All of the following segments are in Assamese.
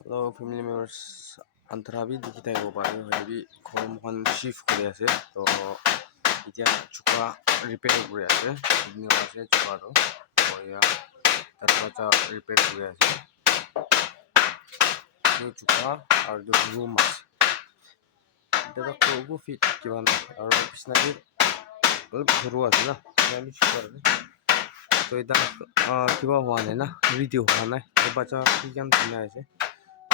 Hello family members, Antrabi digitai go pare hoibi khom khan shift kori ase to etia chuka repair kori ase ni ase chuka to oya darwaja repair kori ase to chuka ar do room ase daga ko go fit kiban aro bisna ki olop horu ase na yani chuka to eta kiba hua nai na video hua nai to bacha kijan thina ase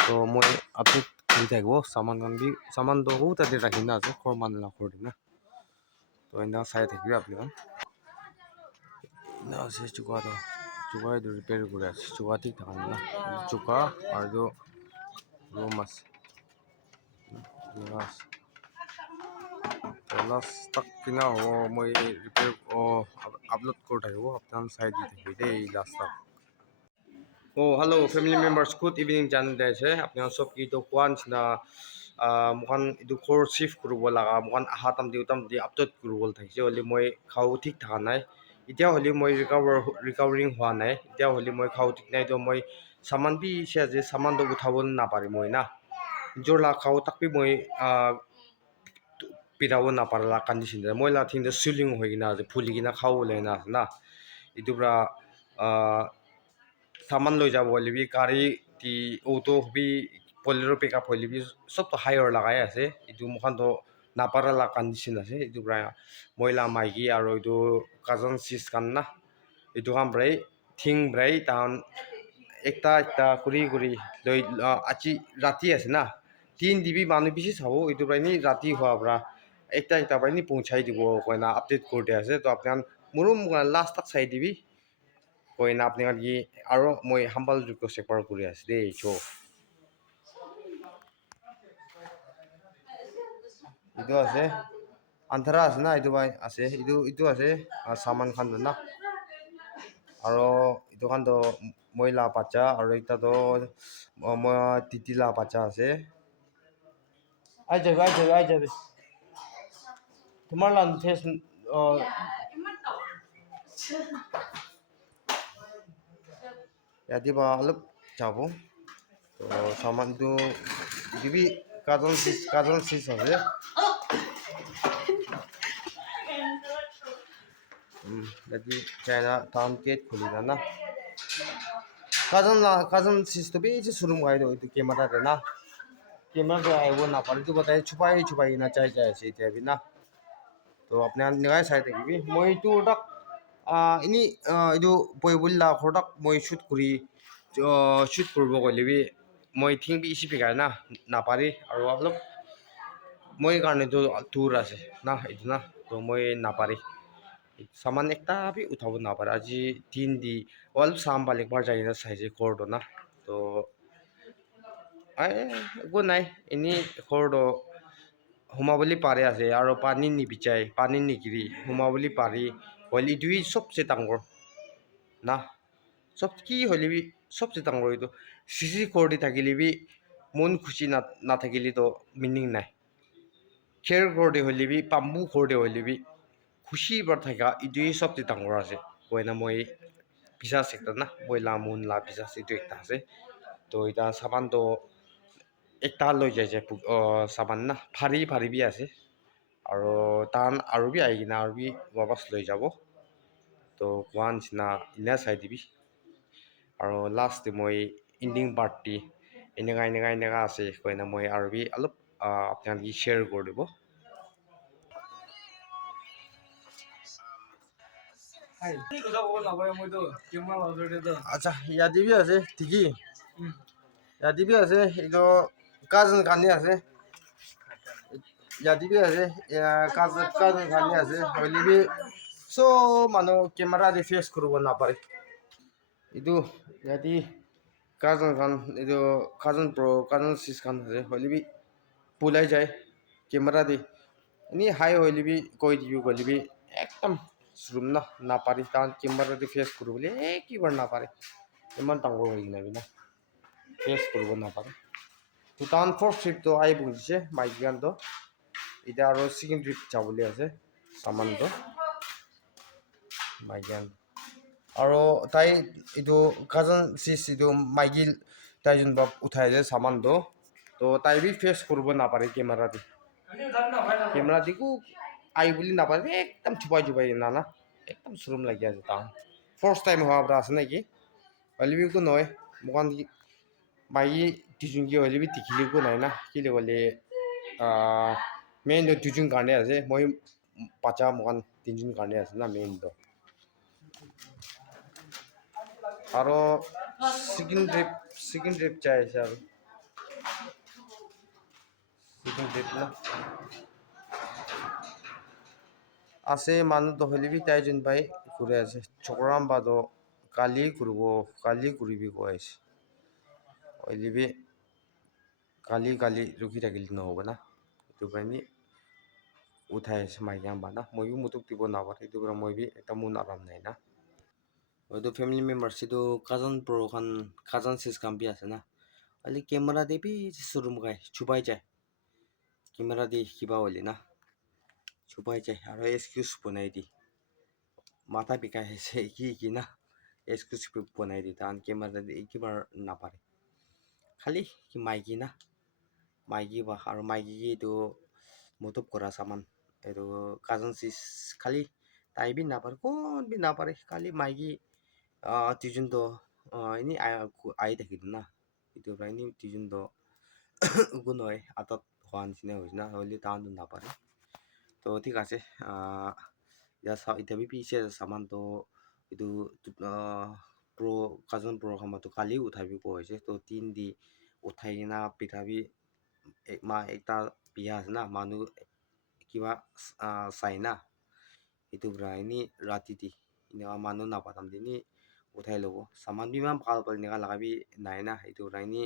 তো মই আপডেট কৰি থাকিব সামান তো বহুত তাতে ৰাখি না আছে খৰ মান না খৰ না তো এনা চাই থাকিবি আপোনালোক না আছে চুকা এইটো ৰিপেয়াৰ কৰি আছে চুকা ঠিক থাকা না চুকা আৰু ৰুম আছে লাষ্ট তাক কিনা হ'ব মই ৰিপেয়াৰ আপলোড কৰি থাকিব আপোনালোক চাই দি থাকিবি দেই লাষ্ট তাক hello family members, good evening jan daise apnao sob ki to kwans na mukan itu core shift kurbo laga mukan hatam di update kurbo thaise oli moi khau thik thaka nai itia holi moi recovering hwa nai itia holi moi khau thik nai to moi saman bi se je saman do uthabon na pare moi na jorla khau takpi moi pirawo na parla condition moi la thing the ceiling hoigina je phuli khau le na itu bra सामान लई যাব লিবি গাড়ী টি অটো বি পলেৰো পিকআপ হৈ লিবি সব তো হাইৰ লাগাই আছে ইটো মুখান তো নাপাৰা লা কন্ডিশন আছে ইটো প্ৰায় মহিলা মাইকি আৰু ইটো কাজন সিস কান না ইটো কাম প্ৰায় থিং প্ৰায় তান একটা কুৰি লৈ আজি ৰাতি আছে না 3 ডিবি মানুহ বেছি চাব ইটো প্ৰায় নি ৰাতি হোৱা পৰা একটা প্রায় নি পৌঁছাই দিব কইনা আপডেট করতে আছে তো আপনার মুরুম লাস্ট তক চাই দিবি কইনা আপনি কি আৰু মই হাম্বল ৰিকুৱেষ্ট একবাৰ কৰি আছে দেই চো ইটো আছে আন্ধাৰা আছে না ইটো ভাই আছে ইটো আছে সামান খান না আৰু ইটো খান তো মহিলা বাচ্চা আৰু এটা তো তিতিলা বাচ্চা আছে আই যাবে তোমাৰ লান ফেস ইয়াতে বা অলপ যাব তো সামানটো দিবি কাজন সিস আছে ইয়াতে চাইনা টাউন গেট খুলি না কাজন সিস তো বেশি শুরু হয় তো ক্যামেরা রে না ক্যামেরা আইবো না পারে তো बताए छुपाई ना চাই আছে এটা না তো আপনি নিগাই চাই থাকিবি মই তো ডাক ইনি ইটো বইবুল্লা খৰটাক মই শুট কৰিব গলিবি মই থিং বি ইসি পিকাই না নাপাৰি আৰু অলপ মই কাৰণে তো দূৰ আছে না ইটো না তো মই নাপাৰি সামান একটা বি উঠাব নাপাৰে আজি 3 দি অলপ সাম বালিক বাৰ যাই না চাইছে কৰটো না তো একো নাই এনি কৰটো সোমাবলি পাৰে আছে আৰু পানী নিবিচাই পানী নিগিৰি সোমাবলি পাৰি হলি দুই সবচেয়ে ডাঙৰ না সব কি হলিবি সবচেয়ে ডাঙৰ এইটো সিসি কৰি থাকিলিবি মন খুশি নাথাকিলি তো মিনিং নাই খেৰ কৰি হলিবি পাম্বু কৰি হলিবি খুশি বৰ থাকা ইটোই সবচেয়ে ডাঙৰ আছে কইনা মই পিছা সেক্টৰ না বইলা মন লা পিছা সিটো একটা আছে তো এটা সাবান তো একটা লৈ যায় সাবান না ফাৰি বি আছে আৰু টান আৰু বি আহি কিনা আৰু বি বাবাস লৈ যাব তো ওৱান্স না ইনা চাই দিবি আৰু লাষ্ট মই ইণ্ডিং পাৰ্টি এনেকা আছে কইনা মই আৰু বি অলপ আপোনালোকে শ্বেয়াৰ কৰি দিব আচ্ছা ইয়াতে বি আছে ঠিকই ইয়াতে বি আছে এইটো কাজন কানি আছে ইয়াতে বি আছে কাজন কানি আছে হইলে বি সব মানুহ কেমেৰা দি ফেস কৰিব নাপাৰে ইটো ইয়াতে কাজন খান এইটো কাজন সিস খান আছে হইলে বি পুলাই যায় কেমেৰা দি এনি হাই হইলে বি কৈ দিবি গলি বি একদম ৰুম না পাৰি কাৰণ কেমেৰা দি ফেস কৰিবলৈ কিবাৰ নাপাৰে ইমান ডাঙৰ হৈ কিনে বি না ফেস কৰিব নাপাৰে 2004 ট্ৰিপ তো আই বুজিছে মাইগ্ৰান তো এটা আৰু সেকেন্ড ট্ৰিপ যাবলৈ আছে সামান তো মাইগ্ৰান আৰু তাই এইটো কাজন সিস এইটো মাইগিল তাই যোনবা উঠাই যে সামানটো তো তাই বি ফেস করব নাপারে ক্যামেরা দি ক্যামেরা দিকো আই বুলি নাপারে একদম ছুপাই ছুপাই না একদম শরম লাগি আছে তা ফার্স্ট টাইম হওয়া বড় আছে নাকি অলবি কো নয় মকান মাই টিজুন কি অলবি তিখিলি কো নাই না কিলে বলে মেইন তো টিজুন কারণে আছে মই পাচা মকান তিনজন কারণে আছে না মেইন তো আরো সেকেন্ড ট্রিপ চাই স্যার সেকেন্ড ট্রিপ না আছে মানুহ তো হলিবি তাই যোন ভাই ঘুরে আছে চকরাম বাদো কালি ঘুরব কালি ঘুরিবি কৈ আছে হলিবি কালি রুখি থাকিলে নহ'ব না সেইটো কাৰণে উঠাই আছে মাইকী আম্বা না মই বি মুতুক দিব নাপাৰে সেইটো পৰা মই বি এটা মন আৰাম নাই না হয়তো ফেমিলি মেম্বাৰ্স এইটো কাজন ব্ৰ খান কাজন চিজ কাম বি আছে না খালি কেমেৰা দি বি চৰুম গাই ছুপাই যায় কেমেৰা দি কিবা হ'লে না ছুপাই যায় আৰু এক্সকিউজ বনাই দি মাথা বিকাই আছে কি না এক্সকিউজ বনাই দি তাহান কেমেৰা দি কিবা নাপাৰে খালি কি মাইকী না মাইকী বা আৰু মাইকী এইটো মুতুব কৰা চামান এইটো কাজন চিজ খালি তাই বি নাপাৰে কোন বি নাপাৰে খালি মাইকী টিজুনটো এনে আহি থাকিল না এইটো পৰা এনে টিজুনটো গুণ হয় আঁতত হোৱা নিচিনা হৈছে না হ'লে তাহাঁতো নাপাৰে তো ঠিক আছে এতিয়া বি পিছে চামানটো এইটো প্ৰ কাজন প্ৰ খামাটো কালি উঠাবি কৈ হৈছে তো 3 দি উঠাই কিনা পিঠাবি একটা বিয়া আছে না মানুহ কিবা চাই না সেইটো পৰা এনে ৰাতি দি এনেকুৱা মানুহ নাপাতাম দি উঠাই ল'ব চামান বি ইমান ভাল এনেকুৱা লগাবি নাই না সেইটো পৰা এনে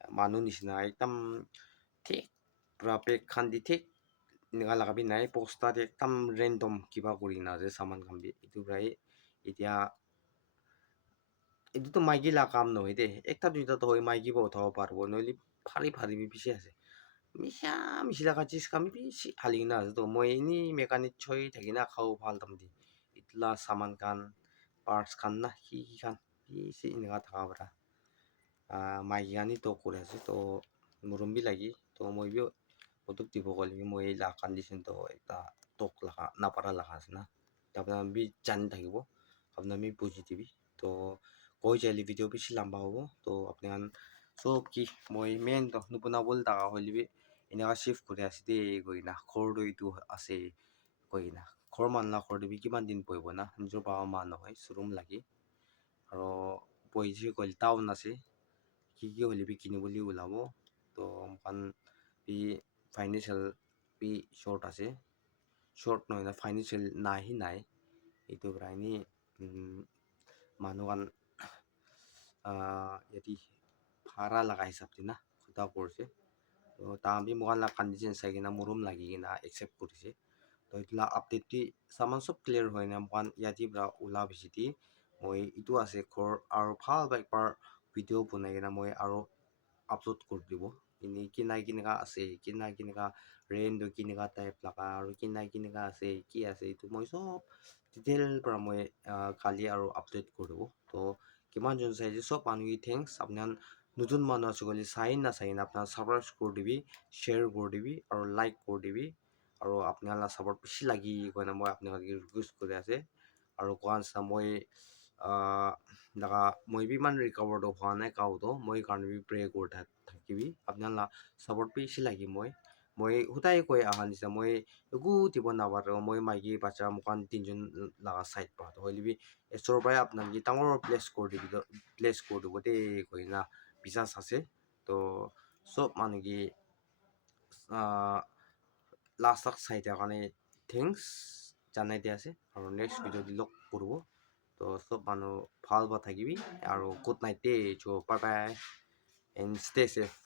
মানুহ নিচিনা একদম ঠিক ৰাপে খান দি ঠিক এনেকুৱা লগাবি নাই পোষ্টাৰ একদম ৰেণ্ডম কিবা কৰি না যে চামান খান বি এইটো পৰাই এতিয়া এইটোতো মাইকী লা কাম নহয় দে একটা দুইটাতো হয় মাইকী বা উঠাব পারবো নইলে ফারি পিছে আছে মিছা লাগা চিজ কামি বেশি হালি না তো মই এনি মেকানিক ছয় থাকি না খাও ভাল দাম দি ইতলা সামান খান পার্টস খান না কি খান বেশি এনেকা থাকা বরা মাইকী খানি তো করে আছে তো মরম বি লাগি তো মই বি প্রতুক দিব গলি মই লা কন্ডিশন তো একটা টক লাগা নাপারা লাগা আছে না তারপরে আমি জানি থাকিব আপনার আমি বুঝি দিবি তো কৈ যাইলি ভিডিও বেশি লম্বা হব তো আপনি সব কি মই মেইন তো নুপুনাবল টাকা হলিবি এনেকা শিফট কৰি আছে দেই গৈ না ঘৰটো এইটো আছে গৈ না ঘৰ মানলা ঘৰটো বি কিমান দিন পৰিব না নিজৰ বাবা মা নহয় ৰুম লাগি আৰু পইচা কৰিলে টাউন আছে কি হলিবি কিনিবলৈ ওলাব তো Makaan B financial B short আছে শর্ট নহয় না ফাইনেন্সিয়েল নাই এইটো পৰা এনে মানুহগান यदि भाड़ा लगा हिसाब से ना खुदा करছে তো তাহাঁতি মোকান লা কন্ডিশন চাই কিনা মৰম লাগি কিনা একচেপ্ট কৰিছে তো এইটোলা আপডেট দি চামান চব ক্লিয়াৰ হয় না মোকান ইয়াতে পৰা ওলা বেছি দি মই এইটো আছে ঘৰ আৰু ভাল একবাৰ ভিডিঅ' বনাই কিনা মই আৰু আপলোড কৰি দিব এনে কেনেকা আছে কেনেকা ৰেণ্ট কেনেকা টাইপ লগা আৰু কেনেকা আছে কি আছে এইটো মই চব ডিটেইল পৰা মই কালি আৰু আপডেট কৰি দিব তো কিমান জন চাইছে সব মানুহে থেংকস আপনার নতুন মানুষ আছে গলি চাই না আপনার সাবস্ক্রাইব করে দিবি শেয়ার করে দিবি আর লাইক করে দিবি আর আপনার সাপোর্ট বেশি লাগি কইনা মই আপনার রিকোয়েস্ট করে আছে আর কোয়ান্স না মই দাগা মই বি মান রিকভার হওয়া নাই কাউতো মই কারণে বি প্রে করে থাকিবি আপনার সাপোর্ট বেশি লাগি মই হুদাই কৈ আহা নিচিনা মই একো দিব নাপাৰো মই মাইকী বাচ্চা মোকান তিনজন লাগা চাইড পাতো হলিবি এচৰ পৰাই আপোনাক ডাঙৰ প্লেচ কৰি দিব দেই কৈ না বিশ্বাস আছে তো চব মানুহ কি লাষ্টক চাই দিয়াৰ কাৰণে থেংকস জানাই দিয়া আছে আৰু নেক্সট ভিডিঅ' দি লগ কৰিব তো চব মানুহ ভাল থাকিবি আৰু গুড নাইট দেই bye bye and stay chef